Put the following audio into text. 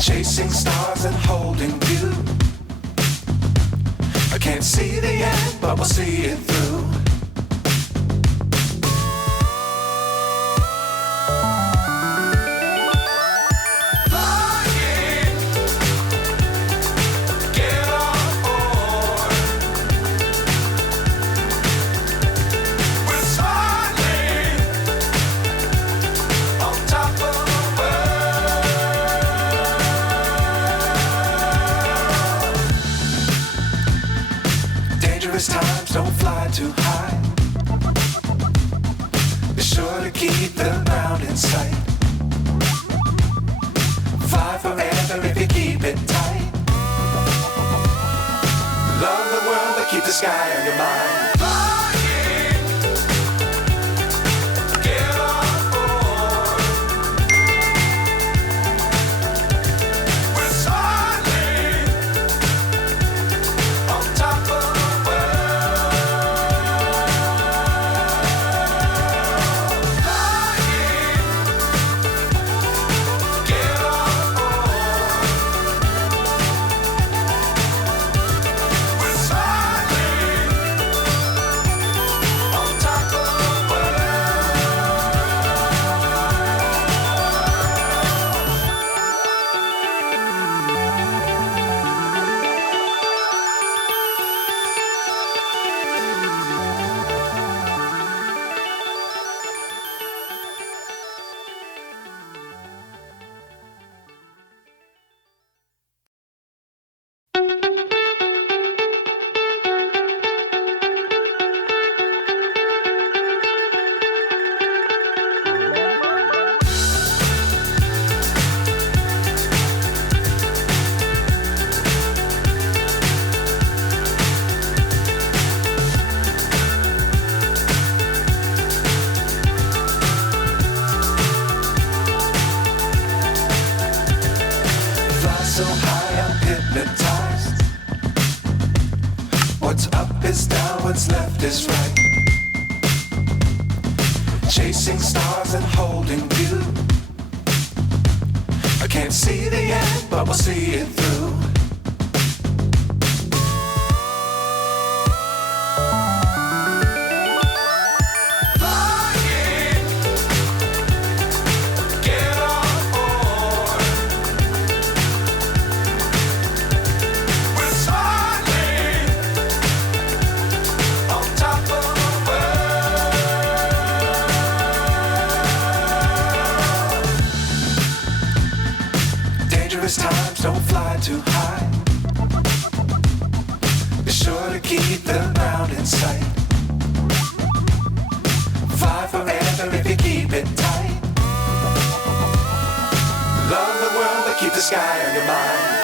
Chasing stars and holding you. I can't see the end, but we'll see it through. Times don't fly too high. Be sure to keep the ground in sight. Fly forever if you keep it tight. Love the world but keep the sky on your mind. So high I'm hypnotized. What's up is down, what's left is right. Chasing stars and holding you. I can't see the end, but we'll see it through. Times don't fly too high. Be sure to keep the ground in sight. Fly forever if you keep it tight. Love the world but keep the sky on your mind.